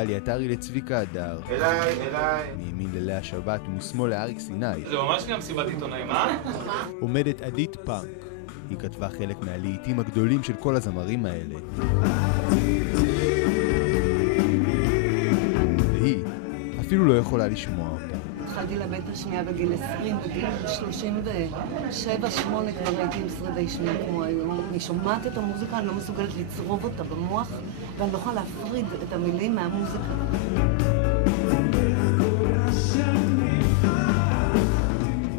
גלי עטרי לצביקה הדר. מימין ללאה שבת ומשמאל לאריק סיני. זה ממש גם מסיבת עיתונאים, אה? עומדת עדית פאנק. היא כתבה חלק מהלהיטים הגדולים של כל הזמרים האלה. והיא אפילו לא יכולה לשמוע אותה. התחלתי לאבד את השמיעה בגיל 20, בגיל 37-8 כבר הייתי עם שרידי שמיעה כמו היום. אני שומעת את המוזיקה, אני לא מסוגלת לצרוב אותה במוח, ואני לא יכולה להפריד את המילים מהמוזיקה.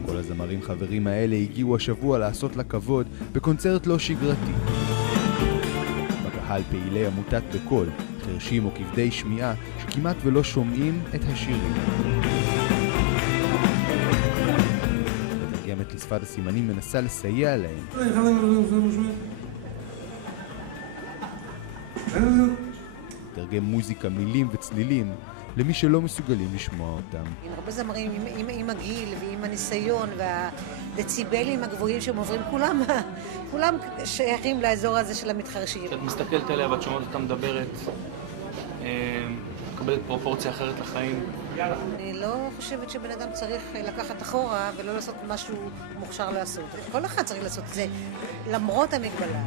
כל הזמרים חברים האלה הגיעו השבוע לעשות לה כבוד בקונצרט לא שגרתי. בקהל פעילי עמותת בקול, חרשים או כבדי שמיעה שכמעט ולא שומעים את השירים. מתרגמת לשפת הסימנים מנסה לסייע להם. מתרגם מוזיקה, מילים וצלילים למי שלא מסוגלים לשמוע אותם. הרבה זמרים עם הגיל ועם הניסיון והדציבלים הגבוהים שהם עוברים, כולם שייכים לאזור הזה של המתחרשים. כשאת מסתכלת עליה ואת שומעת אותה מדברת, מקבלת פרופורציה אחרת לחיים. אני לא חושבת שבן אדם צריך לקחת אחורה ולא לעשות משהו מוכשר לעשות. כל אחד צריך לעשות את זה, למרות המגבלה.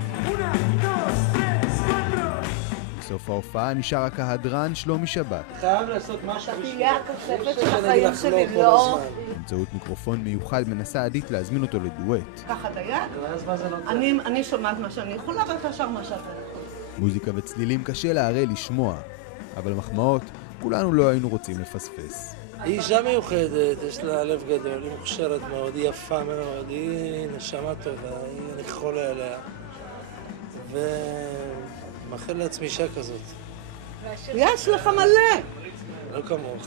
בסוף ההופעה נשאר רק ההדרן שלומי שבת. חייב לעשות משהו תהיה הכספת של החיים שלי, לא. באמצעות מיקרופון מיוחד מנסה עדית להזמין אותו לדואט. ככה דייק? אני שומעת מה שאני יכולה ואתה שר מה שאתה יכול. מוזיקה וצלילים קשה להרי לשמוע, אבל מחמאות כולנו לא היינו רוצים לפספס. היא אישה מיוחדת, יש לה לב גדול, היא מוכשרת מאוד, היא יפה מאוד, היא נשמה טובה, אני חולה עליה. ומאחל לעצמי אישה כזאת. יש לך מלא! לא כמוך.